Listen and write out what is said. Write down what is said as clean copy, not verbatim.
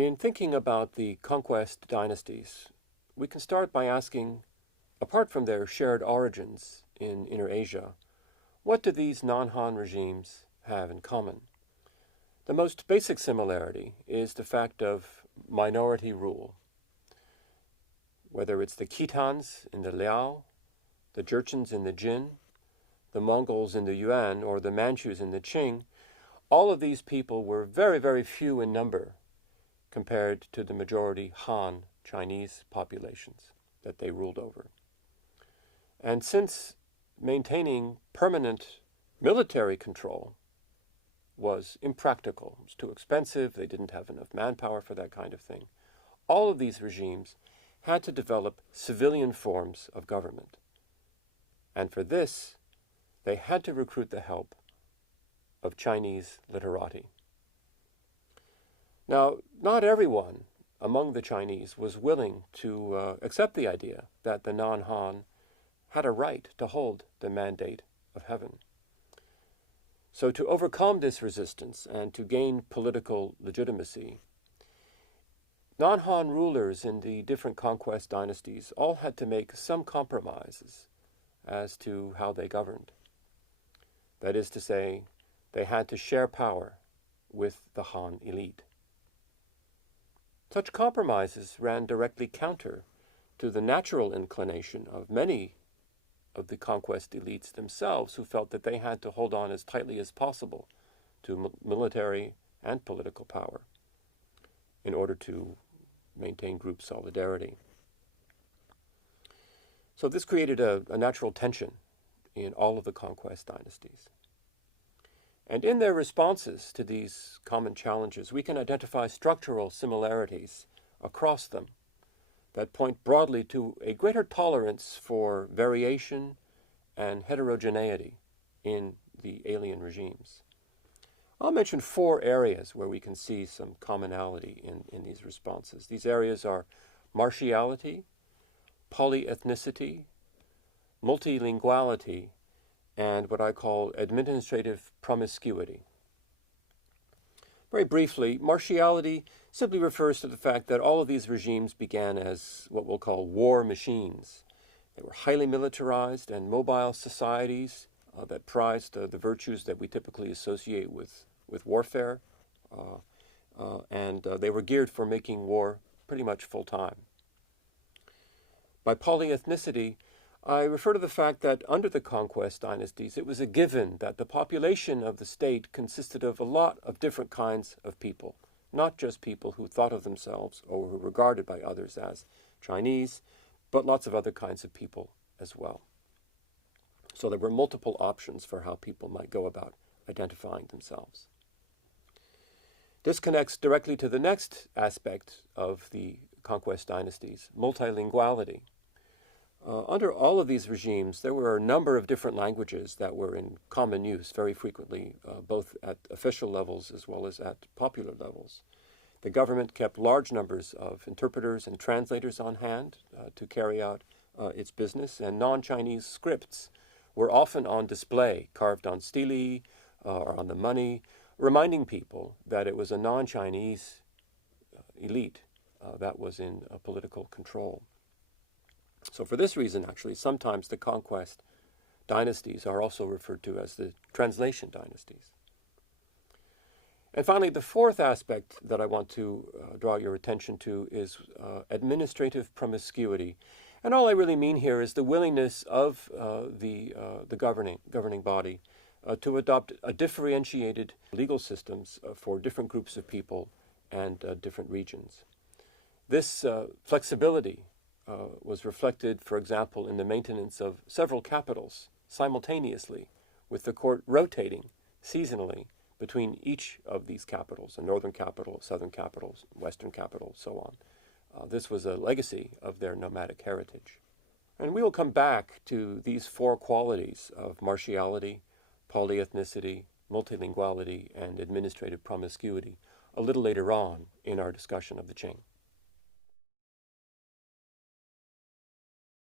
In thinking about the conquest dynasties, we can start by asking, apart from their shared origins in Inner Asia, what do these non-Han regimes have in common? The most basic similarity is the fact of minority rule. Whether it's the Khitans in the Liao, the Jurchens in the Jin, the Mongols in the Yuan, or the Manchus in the Qing, all of these people were very, very few in number compared to the majority Han Chinese populations that they ruled over. And since maintaining permanent military control was impractical, it was too expensive, they didn't have enough manpower for that kind of thing, all of these regimes had to develop civilian forms of government. And for this, they had to recruit the help of Chinese literati. Now, not everyone among the Chinese was willing to accept the idea that the non-Han had a right to hold the mandate of heaven. So to overcome this resistance and to gain political legitimacy, non-Han rulers in the different conquest dynasties all had to make some compromises as to how they governed. That is to say, they had to share power with the Han elite. Such compromises ran directly counter to the natural inclination of many of the conquest elites themselves, who felt that they had to hold on as tightly as possible to military and political power in order to maintain group solidarity. So this created a natural tension in all of the conquest dynasties. And in their responses to these common challenges, we can identify structural similarities across them that point broadly to a greater tolerance for variation and heterogeneity in the alien regimes. I'll mention 4 areas where we can see some commonality in these responses. These areas are martiality, polyethnicity, multilinguality, and what I call administrative promiscuity. Very briefly, martiality simply refers to the fact that all of these regimes began as what we'll call war machines. They were highly militarized and mobile societies that prized the virtues that we typically associate with warfare, and they were geared for making war pretty much full-time. By polyethnicity, I refer to the fact that under the conquest dynasties, it was a given that the population of the state consisted of a lot of different kinds of people, not just people who thought of themselves or who were regarded by others as Chinese, but lots of other kinds of people as well. So there were multiple options for how people might go about identifying themselves. This connects directly to the next aspect of the conquest dynasties, multilinguality. Under all of these regimes, there were a number of different languages that were in common use very frequently, both at official levels as well as at popular levels. The government kept large numbers of interpreters and translators on hand to carry out its business, and non-Chinese scripts were often on display, carved on stele or on the money, reminding people that it was a non-Chinese elite that was in political control. So for this reason, actually, sometimes the conquest dynasties are also referred to as the translation dynasties. And finally, the 4th aspect that I want to draw your attention to is administrative promiscuity. And all I really mean here is the willingness of the governing body to adopt a differentiated legal systems for different groups of people and different regions. This flexibility was reflected, for example, in the maintenance of several capitals simultaneously, with the court rotating seasonally between each of these capitals, a northern capital, southern capital, western capital, so on. This was a legacy of their nomadic heritage. And we will come back to these 4 qualities of martiality, polyethnicity, multilinguality, and administrative promiscuity a little later on in our discussion of the Qing.